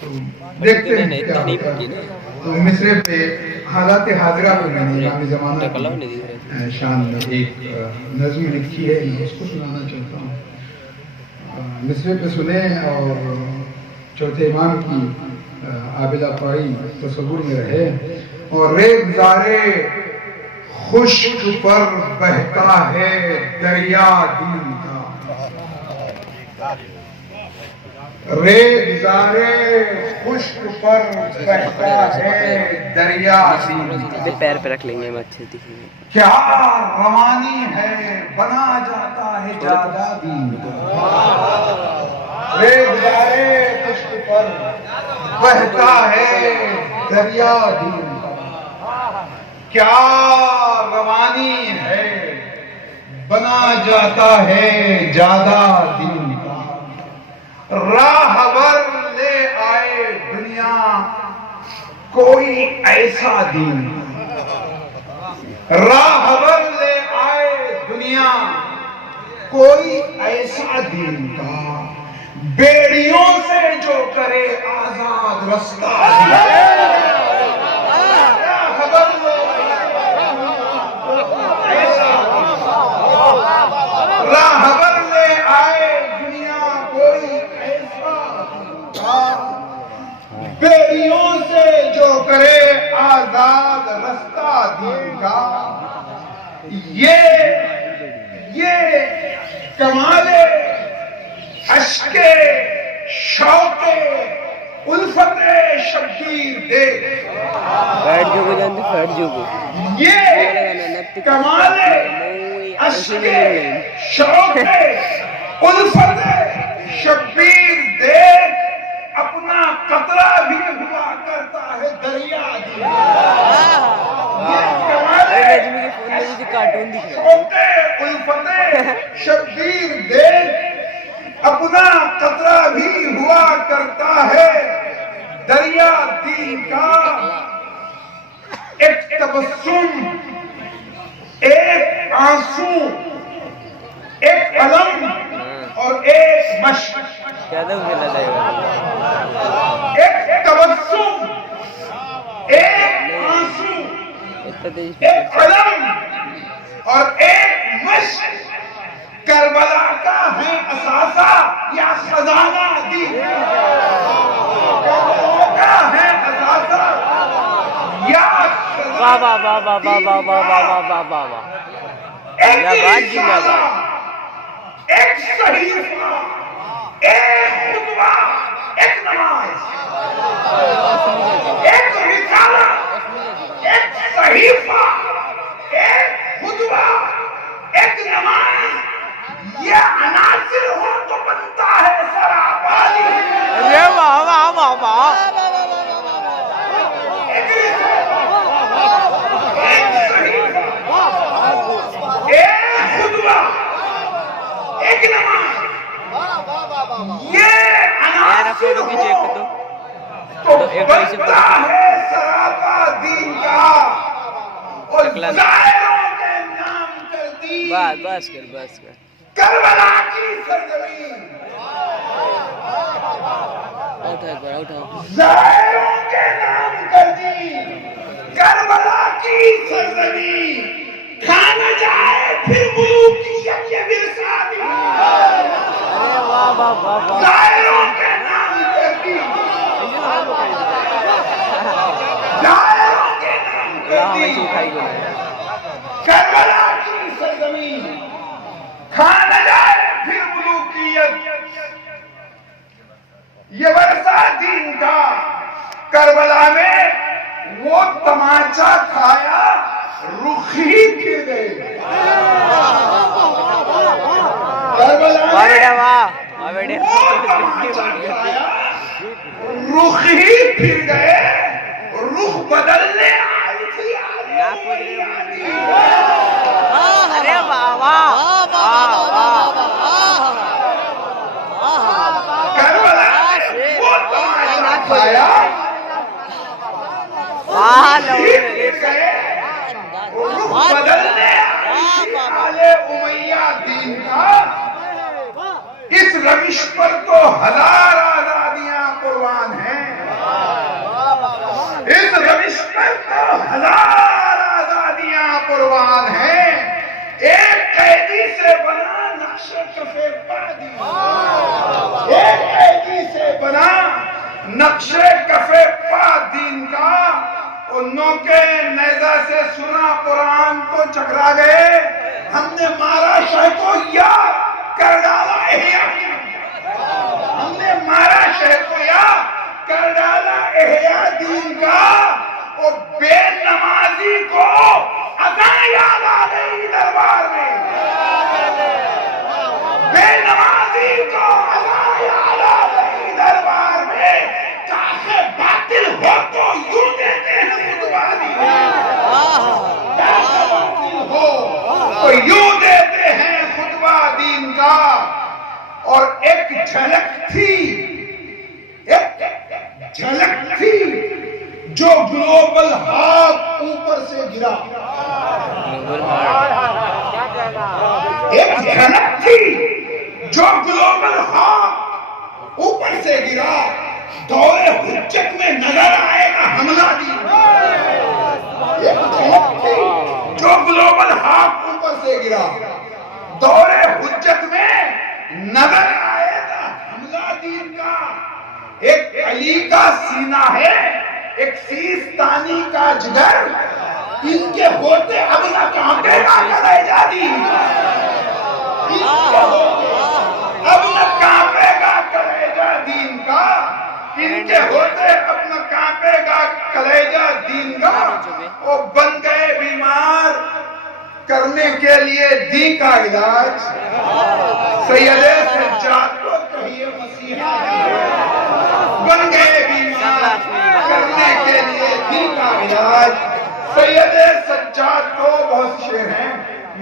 تو دیکھتے ہیں کیا ہوتا ہے. تو مصرے پہ حالات حاضرہ پہ میں نے امام زمانہ کی شان ایک نظم لکھی ہے، میں اس کو سنانا چاہتا ہوں. مصرے پہ سنیں اور چوتھے امام کی عابدہ پائی تصور میں رہے. اور ریگزارے خشک پر بہتا ہے دریا دین کا، ریگزارے خشک پر بہتا ہے دریا دین کا. پیر پہ رکھ لیں گے ہم اچھے دکھیں گے. کیا روانی ہے بنا جاتا ہے جادہ دین کا، ریگزارے خشک پر بہتا ہے دریا دین کا. کیا روانی ہے بنا جاتا ہے جادہ دین کا. راہبر لے آئے دنیا کوئی ایسا دین کا، راہبر لے آئے دنیا کوئی ایسا دین کا، بیڑیوں سے جو کرے آزاد رستہ دین کا. راہبر لے آئے دنیا کوئی ایسا دین کا، بیڑیوں سے جو کرے آزاد رستہ دین کا. یہ کمال اشک شوق الفت شبیر دیکھ، بیٹھ جو گے جانتے بیٹھ جو گے. یہ کمال اشک شوق الفت شبیر دیکھ، اپنا قطرہ بھی ہوا کرتا ہے دریا دین کا. یہ کمال کارٹون دکھ رہا شوق الفت شبیر دیکھ، اپنا قطرہ بھی ہوا کرتا ہے دریا دین کا. ایک تبسم، ایک آنسو، ایک علم اور ایک مشق. کیا تھا مجھے لگا ایک تبسم، ایک آنسو، ایک علم اور ایک مشق، کربلا کا ہے اثاثہ یا خزانہ دین کا. کربلا کا ہے اثاثہ یا واہ واہ واہ واہ واہ واہ واہ واہ واہ واہ واہ. ایک رسالہ، ایک صحیفہ، ایک خطبہ، ایک نماز. ایک رسالہ، ایک صحیفہ، ایک خطبہ، ایک نماز، یہ عناصر ہو تو بنتا ہے سراپا دین. واہ واہ واہ واہ. ایک صحیفہ، ایک خطبہ، ایک نماز، یہ عناصر ہو تو بنتا ہے سراپا دین کا. اور ظاہروں کے نام کر دی بس کر بس کر. کربلا کی سرزمین، ظاہروں کے نام کر دی کربلا کی سرزمین. کھانا جائے پھر ملوکیت یہ ورثہ دین کا. ظاہروں کے نام کر دی، ظاہروں کے نام کر دی کربلا کی سرزمین. کھانا جائے پھر ملوکیت یہ ورثہ دین کا. کربلا میں وہ تماچا کھایا رخ ہی پھر گئے. کربلا میں وہ تماچا کھایا رخ ہی پھر گئے. رخ بدلنے آئی تھی ارے واہ واہ. کربلا وہ تماچا کھایا رخ بدلنے امیہ دین کا. اس روش پر تو ہزار آزادیاں قربان ہیں. پر تو ہزار آزادیاں قربان ہیں، ایک قیدی سے بنا نقش کف پادی، ایک قیدی سے بنا نقش کف پادین کا، انہوں کے نیزہ سے سنا قرآن تو چکرا گئے، ہم نے مارا شہ کو یا کر ڈالا احیاء، ہم نے مارا شہ کو یا کر ڈالا احیاء دین کا، وہ بے نمازی کو اذان یاد آ گئی دربار میں، بے نمازی کو اذان یاد آ گئی دربار میں، چاہے باطل ہو تو یوں دیتے ہیں خطبہ دین، چاہے باطل ہو تو یوں دیتے ہیں خطبہ دین کا، اور ایک جھلک تھی جو گلوبل ہاتھ اوپر سے گرا، ایک جھلک تھی جو گلوبل ہاتھ اوپر سے گرا، دور حجت میں نظر آئے گا حملہ دین، ایک جھلک تھی جو گلوبل ہاتھ اوپر سے گرا، دور حجت میں نظر آئے گا حملہ دین کا، ایک علی کا سینہ ہے، ایک سیستانی کا جگر، ان کے ہوتے اب نہ کانپے گا کلیجہ دین، ان کے ہوتے اب نہ کانپے گا کلیجہ دین کا، ان کے ہوتے اب نہ کانپے گا کلیجہ دین کا، وہ بن گئے بیمار کرنے کے لیے دین کا علاج، سید سجاد کو کہیے مسیحا، بن گئے بیمار کرنے کے لیے دین کا علاج، سید سجاد کو بہت شعر ہیں،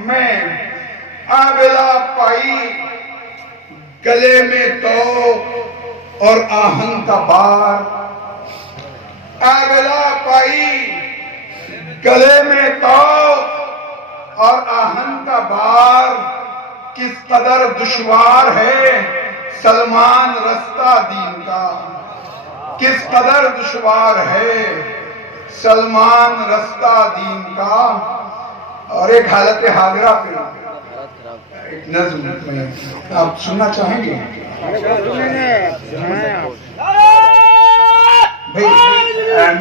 میں آبلہ پائی گلے میں تو اور آہن کا بار، آبلہ پائی گلے میں تو اور آہن کا بار، کس قدر دشوار ہے سلمان رستہ دین کا، کس قدر دشوار ہے سلمان رستہ دین کا، اور ایک حالت حاضرہ پہ ایک نظم آپ سننا چاہیں گے؟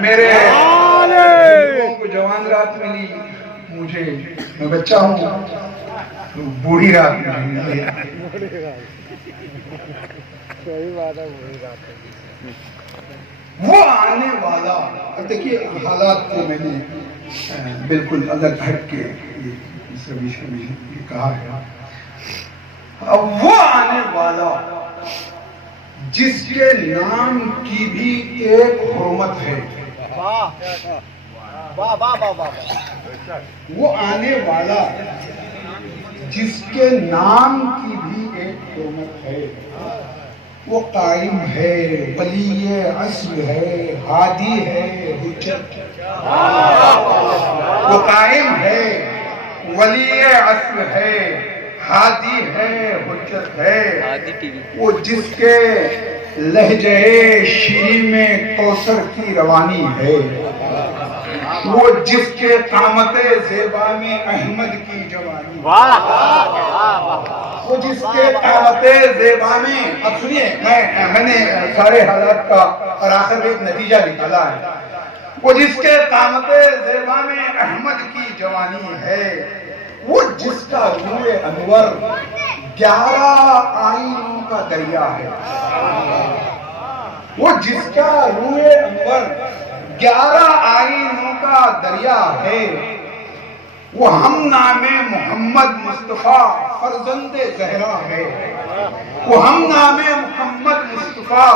میرے لوگوں کو جوان رات ملی، مجھے میں بچہ ہوں بوڑھی رات ملی، وہ آنے والا، اب دیکھیے حالات کو میں نے بالکل الگ ہٹ کے یہ کہا ہے، وہ آنے والا جس کے نام کی بھی ایک حرمت ہے، وہ آنے والا جس کے نام کی بھی ایک حرمت ہے، وہ قائم ہے، ولی عصر ہے، ہادی ہے، حجت، وہ قائم ہے، ولی عصر ہے، ہادی ہے، حجت ہے، وہ جس کے لہجے شیریں میں کوثر کی روانی ہے، وہ جس کے قامت زیبا میں احمد کی جوانی، وہ جس کے قامت زیبا میں، اب سنیے میں نے سارے حالات کا اور آخر میں ایک نتیجہ نکالا ہے، وہ جس کے قامت زیبا میں احمد کی جوانی ہے، وہ جس کا روح انور 11 آئینوں کا دریا ہے، وہ جس کا روح انور 11 آئینوں کا دریا ہے، وہ ہم نام محمد مصطفیٰ فرزند زہرا ہے، وہ ہم نام محمد مصطفیٰ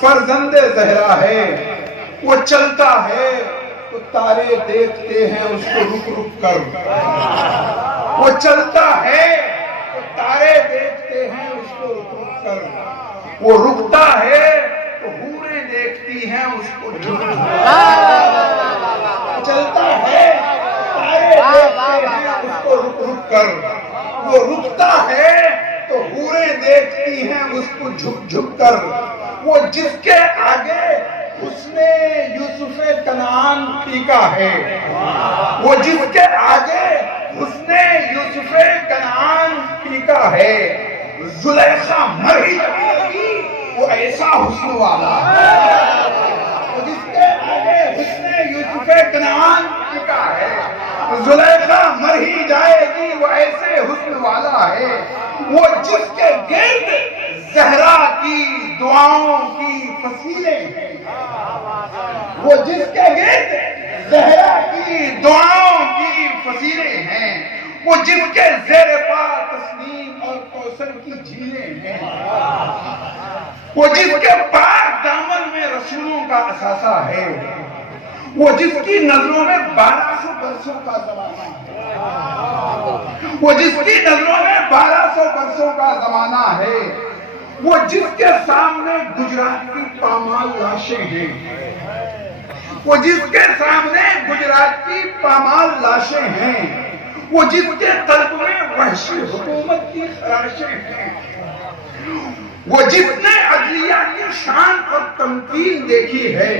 فرزند زہرا ہے، وہ چلتا ہے تو تارے دیکھتے ہیں اس کو رک رک کر، وہ چلتا ہے تو تارے دیکھتے ہیں اس کو رک رک کر، وہ رکتا ہے تو حوریں دیکھتی ہیں اس کو جھک جھک کر، چلتا ہے تارے دیکھتے ہیں اس کو رک رک کر، وہ رکتا ہے تو حوریں دیکھتی ہیں اس کو جھک جھک کر، وہ جس کے آگے حسن یوسف کنعان پھیکا ہے، وہ جس کے آگے حسن یوسف کنعان پھیکا ہے، زلیخا مر ہی لگی وہ ایسا حسن والا ہے، وہ جس کے آگے حسن یوسف کنعان پھیکا ہے، زلیخا مر ہی جائے گی وہ ایسے حسن والا ہے، وہ جس کے گرد زہرا کی دعاؤں کی فصیلیں ہیں، وہ جس کے گرد زہرا کی دعاؤں کی فصیلیں ہیں، وہ جس کے زیر پا تسنیم اور کوثر کی جھیلیں ہیں، وہ جس کے پاک دامن میں رسولوں کا اثاثہ ہے، وہ جس کی نظروں میں 1200 برسوں کا زمانہ ہے، وہ جس کی نظروں میں 1200 برسوں کا زمانہ ہے، وہ جس کے سامنے گجرات کی پامال لاشیں ہیں، وہ جس کے سامنے گجرات کی پامال لاشیں ہیں، وہ جس کے قلب میں وحشی حکومت کی خراشیں ہیں، وہ جس نے عدلیہ کی شان اور تمکین دیکھی ہے،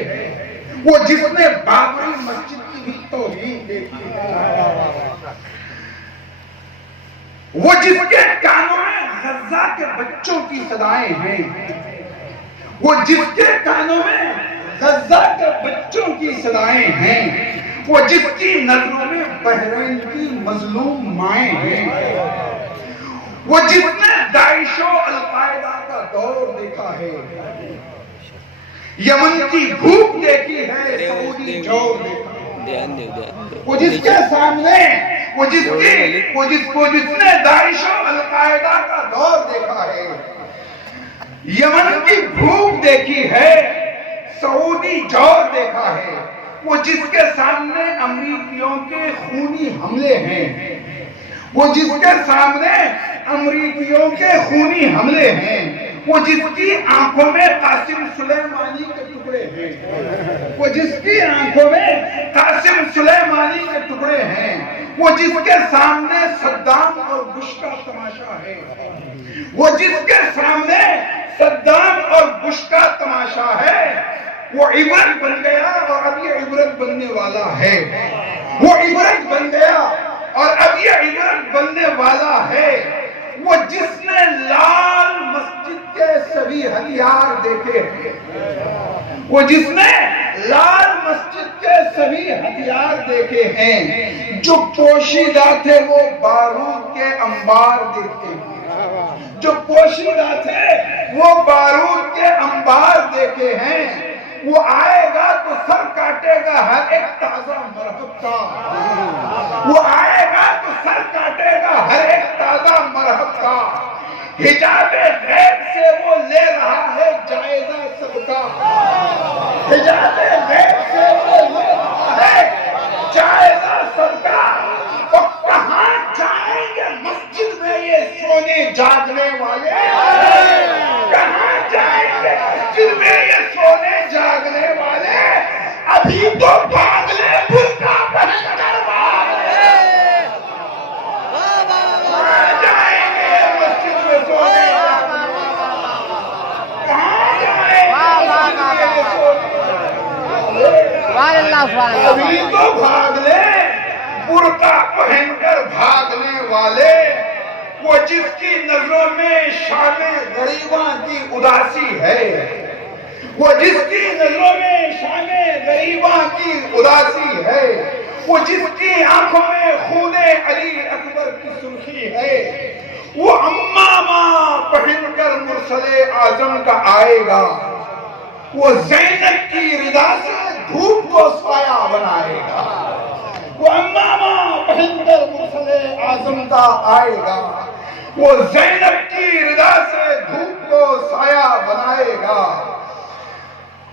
وہ جس نے بابری مسجد کی بھی توہین دیکھی ہے، وہ جس کے کانوں میں غزہ کے بچوں کی صدائیں ہیں، وہ جس کے کانوں میں غزہ کے بچوں کی صدائیں ہیں، وہ جس کی نظروں میں بحرین کی مظلوم مائیں ہیں، وہ جس نے داعش و القاعدہ کا دور دیکھا ہے، یمن کی بھوک دیکھی ہے، سعودی جور دیکھا ہے، وہ جس کے سامنے وہ جس نے داعش و القاعدہ کا دور دیکھا ہے، یمن کی بھوک دیکھی ہے، سعودی جور دیکھا ہے، وہ جس کے سامنے امریکیوں کے خونی حملے ہیں، وہ جس کے سامنے امریکیوں کے خونی حملے ہیں، وہ جس کی آنکھوں میں قاسم سلیمانی کے ٹکڑے ہیں، وہ جس کی آنکھوں میں قاسم سلیمانی کے ٹکڑے ہیں، وہ جس کے سامنے صدام اور بش کا تماشا ہے، وہ جس کے سامنے صدام اور بش کا تماشا ہے، وہ عبرت بن گیا اور اب یہ عبرت بننے والا ہے، وہ عبرت بن گیا اور اب یہ عبرت بننے والا ہے، وہ جس نے لال مسجد کے سبھی ہتھیار دیکھے ہیں، وہ جس نے لال مسجد کے سبھی ہتھیار دیکھے ہیں، جو پوشیدہ تھے وہ بارود کے انبار دیکھتے ہیں، جو پوشیدہ تھے وہ بارود کے انبار دیکھے ہیں، وہ آئے گا تو سر کاٹے گا ہر ایک تازہ مرحب کا، وہ آئے گا تو سر کاٹے گا ہر ایک تازہ مرحب کا، حجاب غیب سے وہ لے رہا ہے جائزہ صدقہ، حجاب غیب سے وہ لے رہا ہے جائزہ صدقہ، اور کہاں جائیں گے مسجد میں یہ سونے جاگنے والے، کہاں جائیں گے مسجد میں یہ سونے جاگنے والے، ابھی تو بھاگ لے برقع پہن کر بھاگ لے، کہاں جائیں گے مسجد میں سونے جاگنے والے، کہاں جائیں گے مسجد میں سونے جاگنے والے، ابھی تو بھاگ لے برقع پہن کر بھاگنے والے، وہ جس کی نظروں میں شان غریباں کی اداسی ہے، وہ جس کی نظروں میں شان غریباں کی اداسی ہے، وہ جس کی آنکھوں میں خون علی اکبر کی سرخی ہے، وہ عمامہ پہن کر مرسل اعظم کا آئے گا، وہ زینب کی رضا سے دھوپ کو سایہ بنائے گا، وہ عمامہ پہن کر مرسل اعظم کا آئے گا، وہ زینب کی رضا سے دھوپ کو سایہ بنائے گا،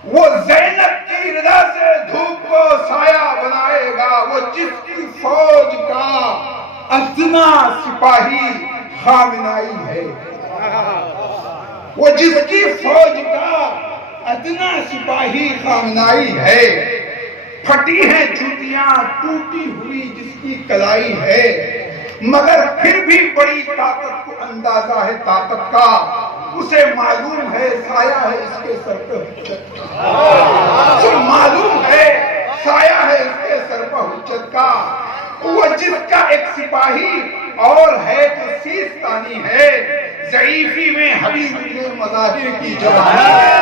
وہ زینب کی رضا سے دھوپ کو سایہ بنائے گا، وہ جس کی فوج کا ادنا سپاہی خامنائی ہے، وہ جس کی فوج کا ادنا سپاہی خامنائی ہے، پھٹی ہیں جوتیاں ٹوٹی ہوئی جس کی کلائی ہے، مگر پھر بھی بڑی طاقت کو اندازہ ہے طاقت کا، اسے معلوم ہے سایہ ہے اس کے سر پہ حجت کا، اسے معلوم ہے سایہ ہے اس کے سر پہ حجت کا، وہ جس کا ایک سپاہی اور ہے جو سیستانی ہے، ضعیفی میں حبیب ابن مظاہر کی جوانی ہے،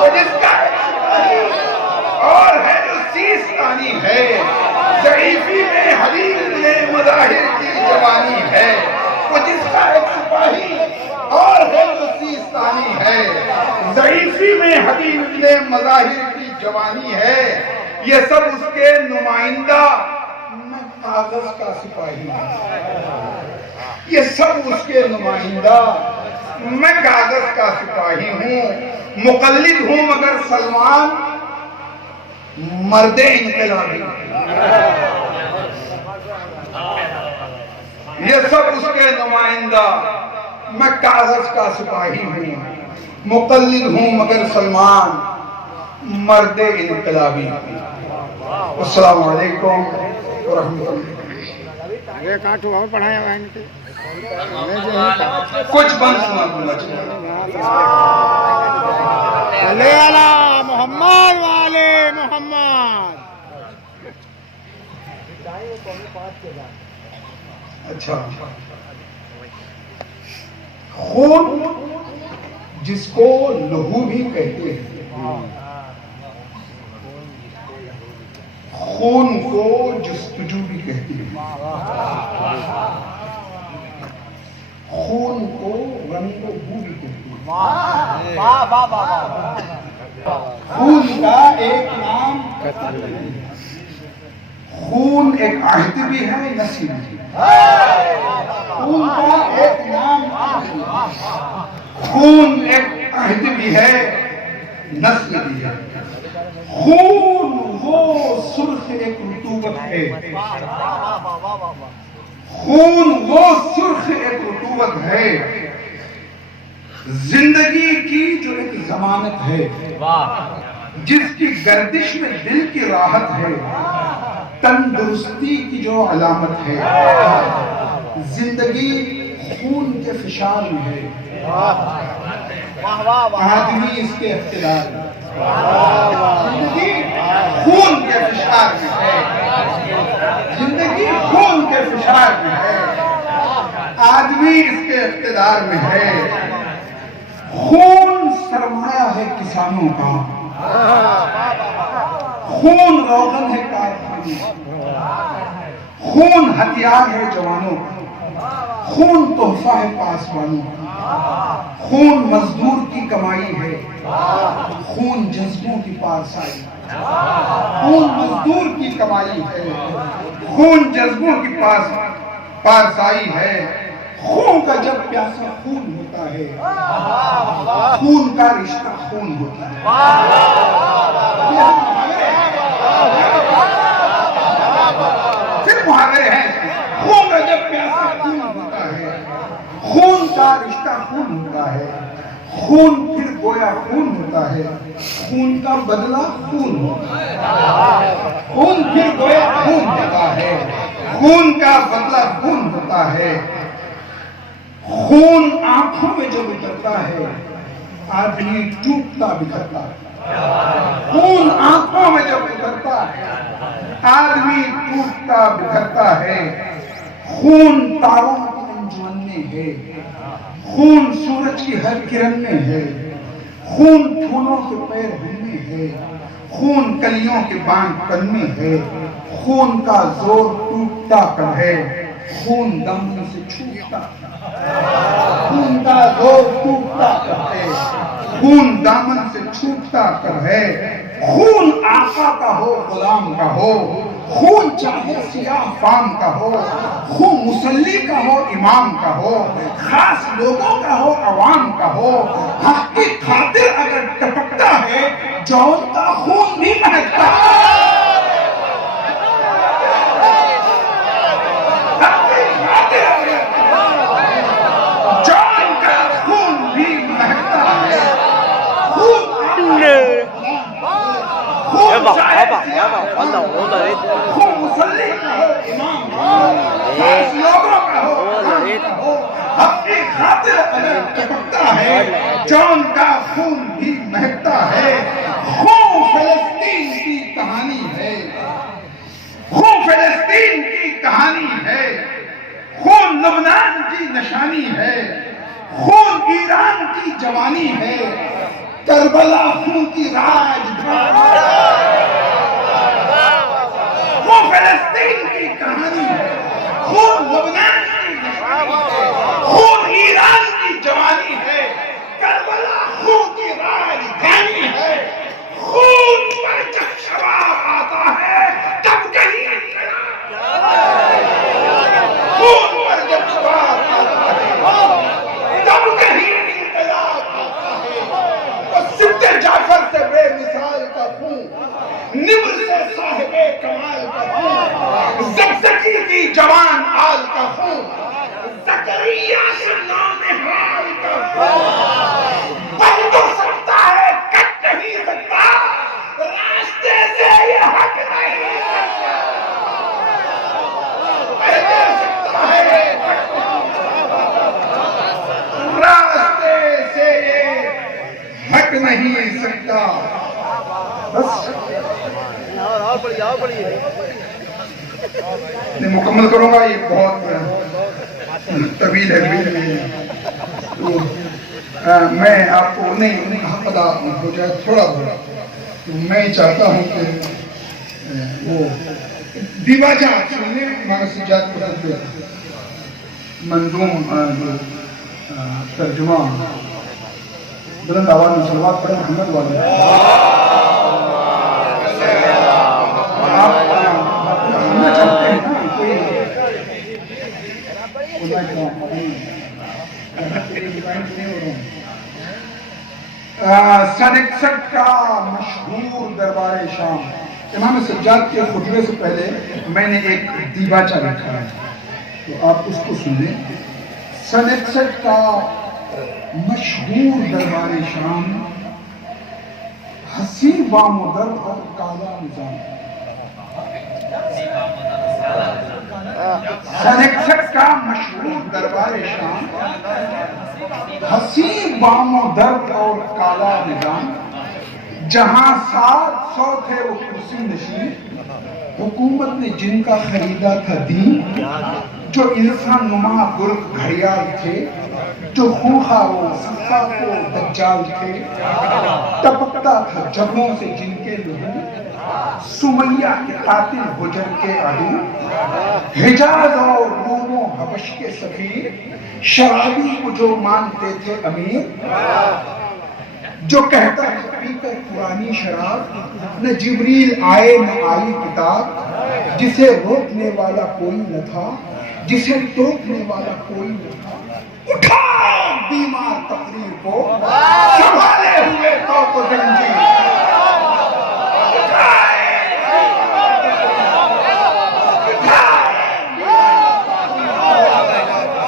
وہ جس کا ایک سپاہی اور ہے جو سیستانی ہے، ضعیفی میں حبیب ابن مظاہر کی جوانی ہے، وہ جس کا ایک سپاہی اور ہے جو سیستانی ہے، ضعیفی میں حبیب ابن مظاہر کی جوانی ہے، یہ سب اس کے نمائندہ، میں کاغذ کا سپاہی ہوں، یہ سب اس کے نمائندہ، میں کاغذ کا سپاہی ہوں، مقلد ہوں مگر سلمان مرد انقلابی، یہ سب اس کے نمائندہ، میں کاغذ کا سپاہی ہوں، مقلد ہوں مگر سلمان مرد انقلابی۔ السلام علیکم ورحمۃ اللہ۔ یہ کاٹو اور پڑھایا ہوا ہے کچھ بند سنا دوں گا۔ صلی علی محمد والے محمد۔ اچھا، خون جس کو لہو بھی کہتے ہیں، خون کو جستجو بھی کہتے ہیں، خون کو رنگ و بو بھی کہتے ہیں، خون کا ایک نام، خون ایک عہد بھی ہے، نسل بھی ہے، خون کا ایک نام، خون ایک عہد بھی ہے، نسل بھی ہے، خون وہ سرخ ایک رطوبت ہے، خون وہ سرخ ایک رطوبت ہے، زندگی کی جو ایک ضمانت ہے، جس کی گردش میں دل کی راحت ہے، تندرستی کی جو علامت ہے، زندگی خون کے فشار میں ہے، آدمی اس کے اختیار میں، زندگی خون کے فشار میں ہے، زندگی خون کے فشار میں ہے، آدمی اس کے اقتدار میں ہے، خون سرمایہ ہے کسانوں کا، خون روغن ہے کارخانے، خون ہتھیار ہے جوانوں کا، خون تحفہ ہے پاسبانوں کا، خون مزدور کی کمائی ہے، خون جذبوں کی پارسائی، خون مزدور کی کمائی ہے، خون جذبوں کی پارسائی ہے، خون کا جب پیاسا خون ہوتا ہے، خون کا رشتہ خون ہوتا ہے، صرف محاورے ہیں، خون کا جب پیاسا خون ہوتا ہے، خون کا رشتہ خون ہوتا ہے، خون پھر گویا خون ہوتا ہے، خون کا بدلہ خون ہوتا ہے، خون پھر گویا خون ہوتا ہے، خون کا بدلہ خون ہوتا ہے، خون آنکھوں میں جب اترتا ہے آدمی ٹوٹتا بکھرتا ہے، خون آنکھوں میں جب اترتا ہے آدمی ٹوٹتا بکھرتا ہے، خون تاروں کی انجمن میں ہے، خون سورج کی ہر کرن میں ہے، خون پھولوں کے پیر ہم میں ہے، خون کلیوں کے بانگ تن میں ہے، خون کا زور ٹوٹتا کر ہے، خون دامن سے چھوٹتا خون کا زور ٹوٹتا کر ہے، خون دامن سے چھوٹتا کر ہے، خون آقا کا ہو غلام کا ہو، خون چاہے سیاہ فام کا ہو، خون مصلی کا ہو امام کا ہو، خاص لوگوں کا ہو عوام کا ہو، حق کی خاطر اگر ٹپکتا ہے جون کا خون بھی مہکتا ہے، حق کی خاطر اگر جون کا خون بھی مہکتا ہے، خون خون مصلی کا ہو امام کا ہو، خاص لوگوں کا ہو عوام کا ہو، حق کی خاطر اگر چپکتا ہے جان کا خون بھی مہکتا ہے. خون فلسطین کی کہانی ہے, خون فلسطین کی کہانی ہے, خون لبنان کی نشانی ہے, خون ایران کی جوانی ہے, کربلا خون کی راجدھانی ہے. خون فلسطین کی کہانی ہے, خون لبنان کی نشانی ہے, خون ایران کی جوانی ہے, کربلا خون کی راجدھانی ہے. خون پر جب شراب آتا ہے تب کہیں خون پر جب شراب آتا ہے تب کہیں انقلاب آتا ہے. اور سبت جعفر سے بے مثال کا خون, نمر سے صاحب کمال کا خون, زکزکی کی جوان آل کا خون, زکریا سے نونہال کا خون بن تو سکتا ہے کٹ نہیں سکتا, راستے سے یہ حق نہیں سکتا. راستے سے یہ ہٹ نہیں سکتا. بس میں مکمل کروں گا, یہ بہت طویل ہے. تو میں آپ کو نہیں حق ادا ہو جائے تھوڑا بہت, تو میں چاہتا ہوں کہ وہ دیواجہ سننے ہمارا سجاد پسند منظوم ترجمہ بلند آواز میں صلوات پڑھیں محمد والے. آپ سننا چاہتے ہیں نا کوئی سن 61 کا مشہور دربار شام. امام سجاد کے خطبے سے پہلے میں نے ایک دیباچہ لکھا ہے, تو آپ اس کو سن لیں. سن 61 کا مشہور دربار شام, حسین بام و در اور کالا نظام. سن 61 کا مشہور دربار شام, حسین بام و در اور کالا نظام, جہاں 700 تھے وہ کرسی نشین, حکومت نے جن کا خریدا تھا دین, جو انسان نما گرگ گھڑیال تھے, جو خونخوار و سفاق و دجال تھے, ٹپکتا تھا جگہوں سے جن کے لہو, سمیہ کے قاتل حجر کے عدو, حجاز اور روم و حبش کے سفیر, شرابی کو جو مانتے تھے امیر, جو کہتا ہے پی کر پرانی شراب, نہ جبریل آئے نہ آئی کتاب, جسے روکنے والا کوئی نہ تھا, جسے ٹوکنے والا کوئی نہ تھا. اٹھا بیمار تقریر کو, سنبھالے ہوئے توق و زنجیر,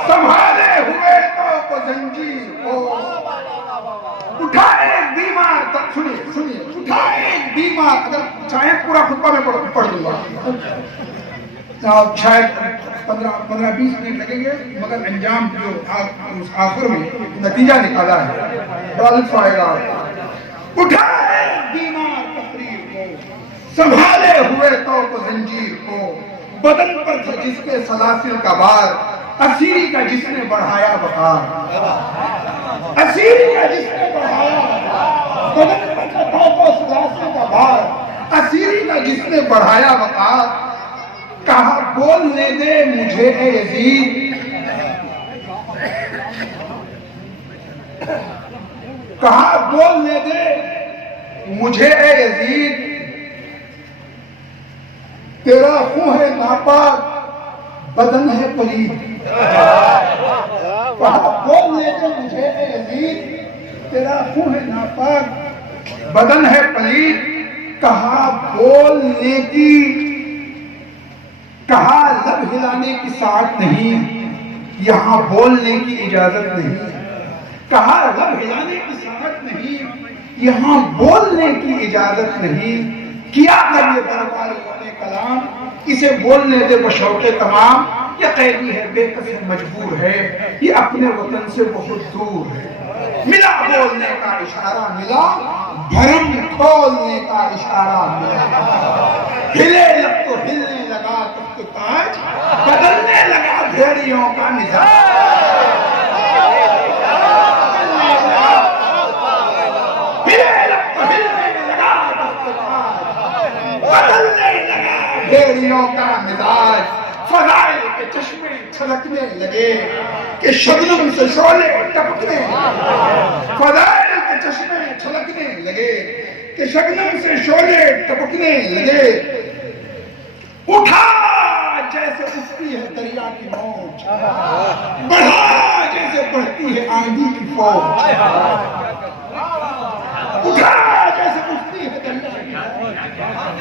سنبھالے ہوئے توق و زنجیر کو, اٹھا ایک بیمار تک. سنیے اٹھا ایک بیمار, اگر چاہیں پورا خطبہ میں پڑھ دوں گا, شاید 15-20 منٹ لگیں گے, مگر انجام جو آخر میں نتیجہ نکالا ہے بڑا لطف آئے گا. اٹھا ایک بیمار تقریر کو, سنبھالے ہوئے توق و زنجیر کو, بدن پر تھا جس کے سلاسل کا بار, اسیری کا جس نے بڑھایا وقار, اسیری کا جس نے بڑھایا وقار, بدن پر تھا توق و سلاسل کا بار, اسیری کا جس نے بڑھایا وقار. کہا بولنے دے مجھے اے یزید, کہا بولنے دے مجھے اے یزید, تیرا خون ہے ناپاک بدن ہے پلید. کہا بولنے دے مجھے اے یزید, تیرا خون ہے ناپاک بدن ہے پلید. کہا بولنے کی, کہا لب ہلانے کی ساعت نہیں, یہاں بولنے کی اجازت نہیں. کہا لب ہلانے کی ساعت نہیں, یہاں بولنے کی اجازت نہیں. کیا کر یہ دربار نے کلام, اسے بولنے دے بشوق تمام. یہ قیدی ہے، بے کس ہے، مجبور ہے، یہ اپنے وطن سے بہت دور ہے۔ ملا بولنے کا اشارہ ملا، بھرم کھولنے کا اشارہ ملا، ہلے لب تو ہلنے لگا تخت تاج، بدلنے لگا بھیڑیوں کا مزاج۔ بدلنے لگا بھیڑیوں کا مزاج، فضائل کے چشمے چھلکنے لگے کہ شبنم سے شعلے ٹپکنے، فضائل کے چشمے چھلکنے لگے کہ شبنم سے شعلے ٹپکنے لگے۔ اٹھا جیسے اٹھتی ہے دریا کی موج، بڑھا جیسے بڑھتی ہے آندھی کی فوج، اٹھا جیسے اٹھتی ہے دریا کی موج،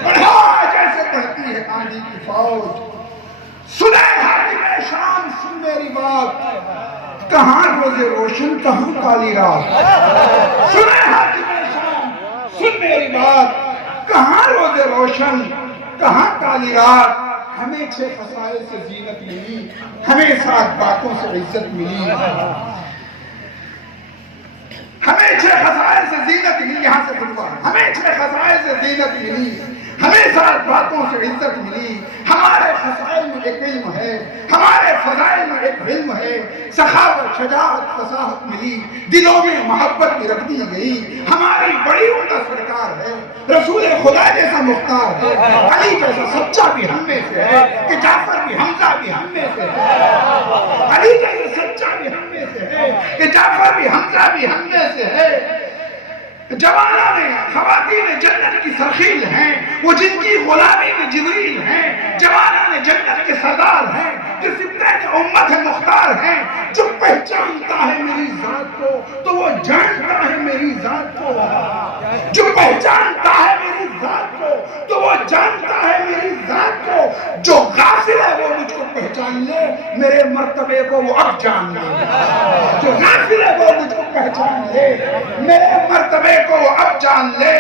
بڑھا جیسے بڑھتی ہے آندھی کی فوج۔ سنے حاکم شام سن میری بات، کہاں روز روشن کہاں کالی رات، سنے حاکم شام سن میری بات، کہاں روز روشن کہاں کالی رات۔ ہمیں 6 خصائل سے زینت ملی، ہمیں 7 باتوں سے عزت ملی، ہمیں 6 خصائل سے زینت ملی، یہاں سے خطبہ، ہمیں 6 خصائل سے زینت ملی، ہمیں 7 باتوں سے عزت ملی۔ ہمارے خصائل میں ایک علم ہے، ہمارے فضائل میں ایک علم ہے، سخاوت شجاعت فصاحت ملی، دلوں میں محبت بھی رکھ دی گئی۔ ہماری بڑی عمدہ سرکار ہے، رسول خدا جیسا مختار ہے، علی جیسا سچا بھی ہم میں سے ہے، کہ جعفر بھی حمزہ بھی ہم میں سے ہے، علی جیسا سچا بھی ہم میں سے ہے، کہ جعفر بھی حمزہ بھی ہم میں سے ہے۔ جوانان خواتین جنت کی سرخیل ہیں، وہ جن کی غلامی میں جبریل ہیں، جوانان جنت کے سردار ہیں، جو سبطین امت مختار ہیں۔ جو پہچانتا ہے میری ذات کو تو وہ جانتا ہے میری ذات کو، جو پہچانتا ہے میری ذات کو تو وہ جانتا ہے میری ذات کو۔ جو غافل ہے وہ مجھ کو پہچان لے، میرے مرتبے کو وہ اب جان لے، جو غافل ہے وہ مجھ کو پہچان لے، میرے مرتبے کو اب جان لے۔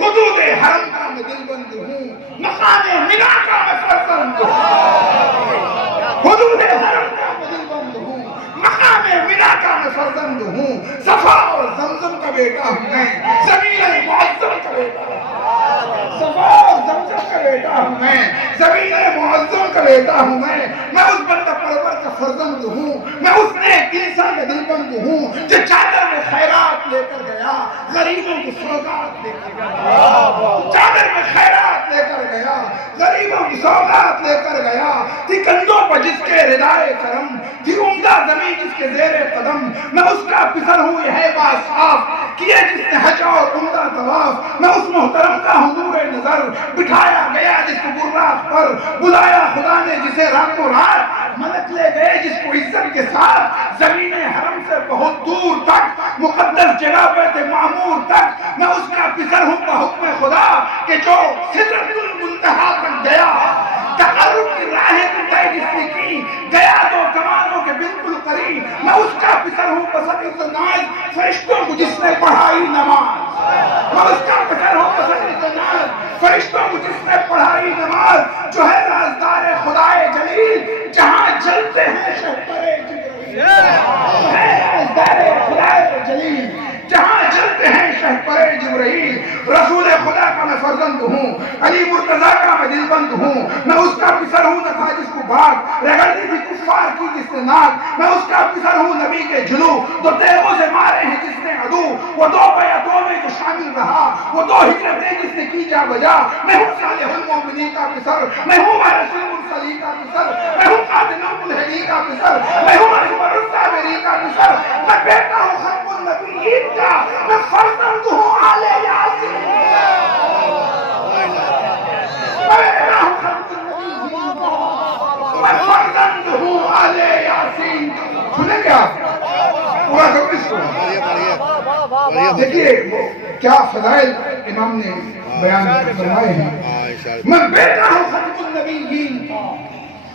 حدود حرم کا میں دل بند ہوں، مقام منا کا میں فرزند ہوں، حدود حرم کا میں دل بند ہوں، مقام منا کا میں فرزند ہوں۔ صفا اور زمزم کا بیٹا ہوں میں، زمین معظم کا بیٹا ہوں، صفا اور زمزم کا بیٹا ہوں میں، زمین معظم کا بیٹا ہوں میں اس بندہ پرور کا فرزند ہوں، میں اس نیک انسان کا دل بند ہوں، جو چادر میں خیرات لے کر گیا، غریبوں کی سوغات لے کر گیا، چادر میں خیرات لے کر گیا، غریبوں کی سوغات لے کر گیا۔ تھی کندھوں پر جس کے ردائے کرم، تھی عمدہ زمین جس کے زیر قدم، میں اس کا پسر ہوں یہ ہے باصاف، کیے جس نے حج اور عمدہ طواف۔ میں اس محترم کا حضور نظر، بٹھایا گیا جس کو براق پر، بلایا خدا نے جسے راتوں رات، ملک لے گئے جس کو عزت کے ساتھ، زمین حرم سے بہت دور تک، مقدس جگہ بیت معمور تک۔ میں اس کا پسر ہوں بحکم خدا، کہ جو سدرۃ المنتہا تک گیا، تقرب کی راہیں طے جس نے کی، گیا تو کمانوں کے بالکل قریب۔ میں اس کا پسر ہوں بصدیق ناز، فرشتوں کو جس نے پڑھائی نماز، میں اس کا پسر ہوں بصدیق ناز، فرشتوں کو جس نے پڑھائی نماز۔ جو ہے رازدار خدائے جلیل، جہاں جلتے ہیں شہپر جبرائیل، جو ہے رازدار خدائے جلیل، جہاں جلتے ہیں شہپر جبرائیل۔ رسول خدا کا میں فرزند ہوں، علی مرتضیٰ کا میں دل بند ہوں، میں اس کا پسر ہوں نہ تھا جس کو بھاگ رگڑتی تھی کفار کی جس نے ناک۔ میں اس کا پسر ہوں نبی کے جلو، تو تیغوں سے مارے ہیں جس نے عدو، وہ 2 بیعتوں میں جو شامل رہا، وہ 2 ہجرتیں جس نے کی جا بجا۔ میں ہوں صالح المومنین کا پسر، میں ہوں رسول المرسلین کا پسر، میں ہوں خاتم الہدی کا پسر، میں ہوں اکبر الصابرین کا پسر، میں بیٹا ہوں ختم النبیین کا، میں فرزند ہوں آل یاسین، میں بیٹا ہوں ختم النبیین کا، میں فرزند ہوں آل یاسین۔ سنیں گے آپ پورا سب اس کو دیکھیے کیا فضائل امام نے بیان فرمائے ہیں۔ میں بیٹا ہوں ختم النبیین کا،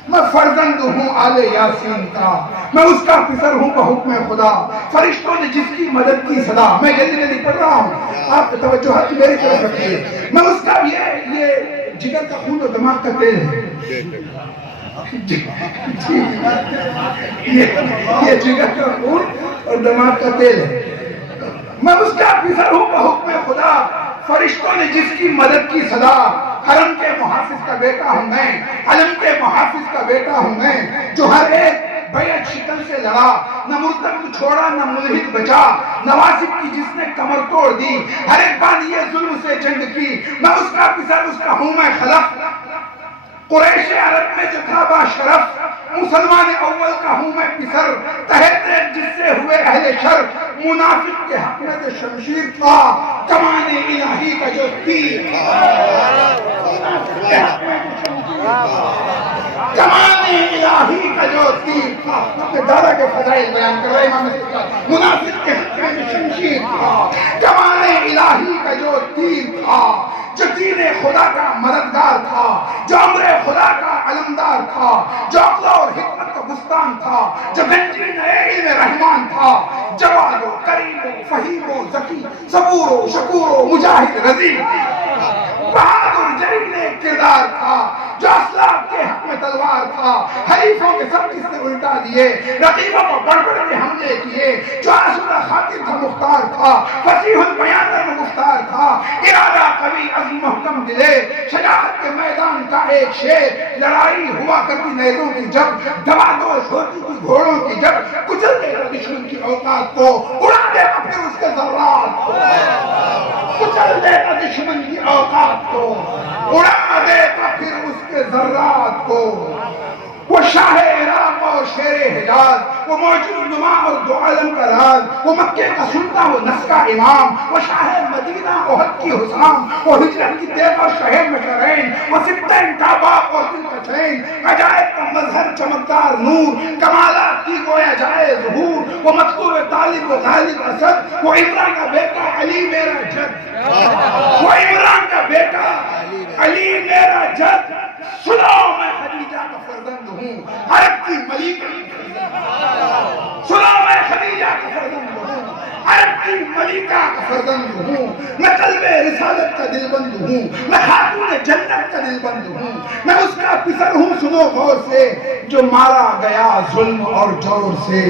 میں فرزند ہوں آل یاسین کا، میں اس کا پسر ہوں بحکم خدا، فرشتوں نے جس کی مدد کی صدا۔ میں جلدی جلدی پڑھ رہا ہوں، آپ توجہ میری طرف رکھیے۔ میں اس کا یہ جگر کا خون و دماغ کا تیل ہے، یہ جگر کا خون اور دماغ کا تیل ہے. میں اس کا آفیسر ہوں بحکم خدا. فرشتوں نے جس کی مدد کی صدا. حرم کے محافظ کا بیٹا ہوں میں, علم کے محافظ کا بیٹا ہوں میں, جو ہر ایک بیعت شکل سے لڑا, نہ مرتد چھوڑا نہ ملحد بچا, نواسب کی جس نے کمر توڑ دی, ہر ایک بانی ظلم سے جنگ کی. میں اس کا آفیسر, اس کا ہوں میں خلف. قریش عرب میں جو تھا باشرف, مسلمان اول کا ہوں میں پسر. تحت جس سے ہوئے اہل شر, منافق کے حق میں جو شمشیر تھا, کمان الہی کا جو تیر تھا. کمان الہی کا جو تیر تھا. اپنے دادا کے فضائل بیان کر رہے امام صاحب. منافق کے حق میں جو شمشیر تھا, کمان الہی کا جو تیر تھا, جو دین خدا کا مددگار تھا, جو امر خدا کا علمدار تھا, جو عقل اور حکمت کا بستان تھا, جو بہترین علم رحمان تھا, جواد و کریم و فہیم و ذکی, صبور و شکور و مجاہد رضی, بہادر جلیل کردار تھا, جو اسلاف کے حق میں تلوار تھا, حریفوں کے سب کس نے الٹا دیے, رقیبوں کو بڑھ بڑھ کے حملے کیے, جو آسودہ خاطر تھا مختار تھا, فصیح البیان میں گفتار تھا, ارادہ قوی عزم محکم دلے, شجاعت کے میدان کا ایک شیر. لڑائی ہوا کرتی نیزوں کی جب, دبا دوش ہوتی تھی گھوڑوں کی جب, کچل دے گا دشمن کی اوقات کو, اڑا دے گا پھر اس کے ذرات کو, کچل دے گا دشمن کی اوقات کو, اڑا دے گا پھر اس کے ذرات کو. وہ شاہ عراق اور شیر حجاز, وہ موجود نما اور دو عالم کا راز, وہ مکے کا سلطان وہ نس کا امام, وہ شاہ مدینہ احد کی حسام, وہ ہجرت کی تیغ اور شہر مشرین, وہ سبتین کعبہ اور دل کا چین, عجائب کا مظہر چمکدار نور, کمالات کی گویا جائے ظہور, وہ مطلوب طالب و غالب اسد, وہ عمران کا بیٹا علی میرا جد, وہ عمران کا بیٹا علی میرا جد. سنو میں خدیجہ کا فرزند ہوں, عرب کی ملکہ کی فرزند. سنو میں خدیجہ کا فرزند ہوں, عرب کی ملکہ کا فرزند ہوں. میں قلب رسالت کا دلبند ہوں, میں خاتون جنت کا دلبند ہوں. میں اس کا پسر ہوں, سنو غور سے, جو مارا گیا ظلم اور جور سے.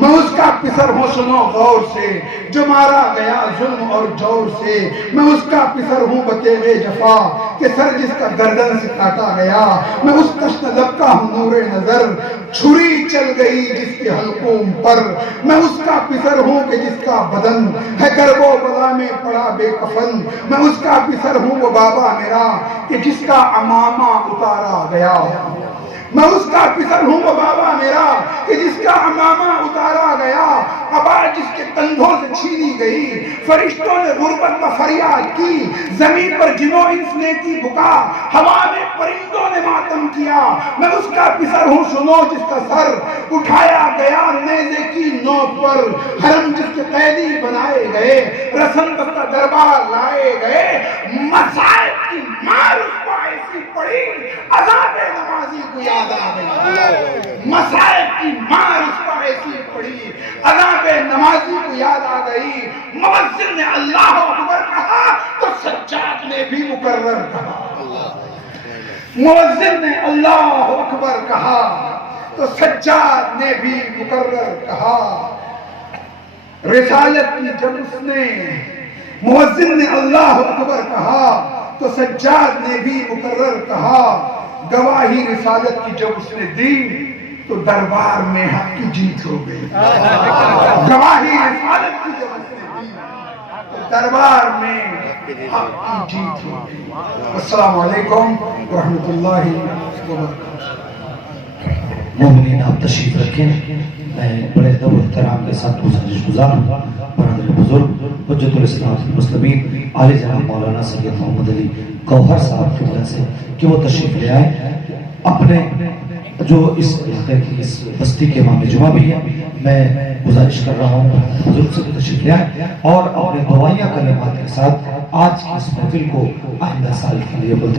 میں اس کا پسر ہوں, سنو غور سے, جو مارا گیا ظلم اور جور سے. میں اس کا پسر ہوں بتیغ جفا, کہ سر جس کا گردن سے کاٹا گیا. میں اس تشنہ لب کا ہوں نور نظر, چھری چل گئی جس کے حلقوں پر. میں اس کا پسر ہوں کہ جس کا بدن ہے گرب و بلا میں پڑا بے کفن. میں اس کا پسر ہوں وہ بابا میرا, کہ جس کا امامہ اتارا گیا. میں اس کا پسر ہوں وہ بابا میرا, کہ جس کا امامہ اتارا گیا. ابا جس کے کندھوں سے چھینی گئی, فرشتوں نے غربت میں فریاد کی, زمین پر جنوں انس نے کی بکا, ہوا میں پرندوں نے ماتم کیا. میں اس کا پسر ہوں, سنو جس کا سر اٹھایا گیا نیزے کی نوک پر. حرم جس کے قیدی بنائے گئے, رسم بستہ دربار لائے گئے. مسائل کی مار اس کو ایسی پڑی, عذاب نمازی کو یاد آ گئی. مسائل کی مار اس کو ایسی پڑی, عذاب نمازی کو یاد آ گئی. مؤذن نے اللہ اکبر کہا تو سجاد نے بھی مکرر کہا. مؤذن نے اللہ اکبر کہا تو سجاد نے بھی مکرر کہا. رسالت کی جب اس نے مؤذن نے اللہ اکبر کہا تو سجاد نے بھی مکرر کہا. گواہی رسالت کی جب اس نے دی تو دربار میں حق کی جیت ہو گئی. گواہی رسالت کی جب اس نے دی تو دربار میں حق کی جیت ہو گئی. السلام علیکم ورحمۃ اللہ وبرکاتہ. مومنین آپ تشریف رکھیں. میں بڑے ادب و احترام کے ساتھ گزارش گزار ہوں برادر بزرگ حجت الاسلام المسلمین عالی جناب مولانا سید محمد علی گوہر صاحب کی وجہ سے کہ وہ تشریف لے آئے. اپنے جو اس علاقے کی اس بستی کے امام جمعہ بھی ہیں, میں گزارش کر رہا ہوں بزرگ سے تشریف لے آئے اور اپنے دعائیہ کلمات کے ساتھ آج کی اس محفل کو آئندہ سال کے لیے بولتے